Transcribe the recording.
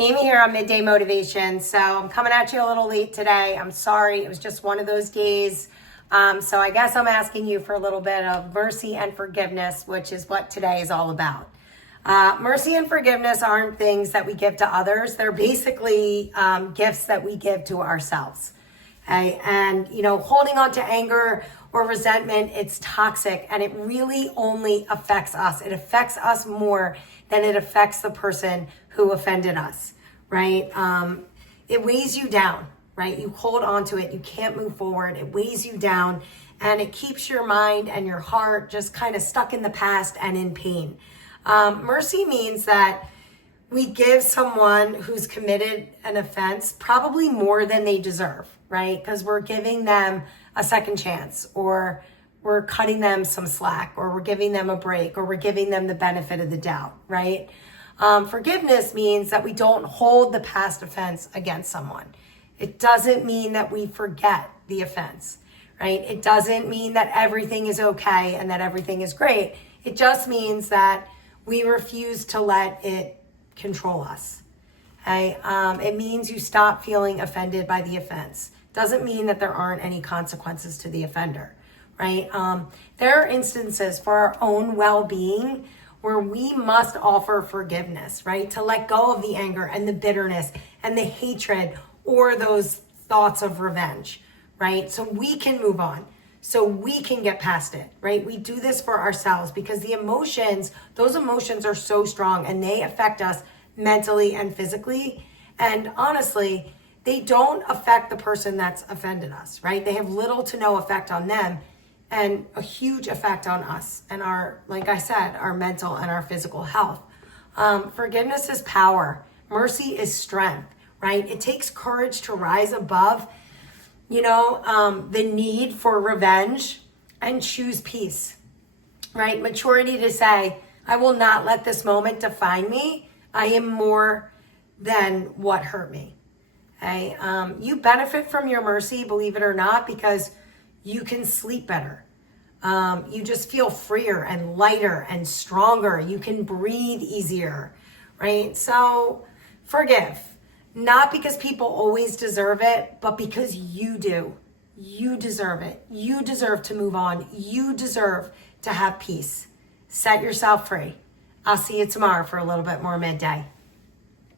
Amy here on Midday Motivation. So I'm coming at you a little late today. I'm sorry. It was just one of those days. So I guess I'm asking you for a little bit of mercy and forgiveness, which is what today is all about. Mercy and forgiveness aren't things that we give to others. They're basically gifts that we give to ourselves. Okay? And, holding on to anger or resentment, it's toxic and it really only affects us. It affects us more than it affects the person who offended us, right? It weighs you down, right? You hold on to it. You can't move forward. It weighs you down and it keeps your mind and your heart just kind of stuck in the past and in pain. Mercy means that we give someone who's committed an offense probably more than they deserve, right? Because we're giving them a second chance, or we're cutting them some slack, or we're giving them a break, or we're giving them the benefit of the doubt, right? Forgiveness means that we don't hold the past offense against someone. It doesn't mean that we forget the offense, right? It doesn't mean that everything is okay and that everything is great. It just means that we refuse to let it control us. Okay? It means you stop feeling offended by the offense. Doesn't mean that there aren't any consequences to the offender, right? There are instances for our own well-being where we must offer forgiveness, right? To let go of the anger and the bitterness and the hatred or those thoughts of revenge, right? So we can move on, so we can get past it, right? We do this for ourselves because those emotions are so strong and they affect us mentally and physically. And honestly, they don't affect the person that's offended us, right? They have little to no effect on them and a huge effect on us and like I said, our mental and our physical health. Forgiveness is power. Mercy is strength, right? It takes courage to rise above, the need for revenge and choose peace, right? Maturity to say, I will not let this moment define me. I am more than what hurt me. Okay? You benefit from your mercy, believe it or not, because you can sleep better. You just feel freer and lighter and stronger. You can breathe easier, right? So forgive, not because people always deserve it, but because you do. You deserve it. You deserve to move on. You deserve to have peace. Set yourself free. I'll see you tomorrow for a little bit more Midday.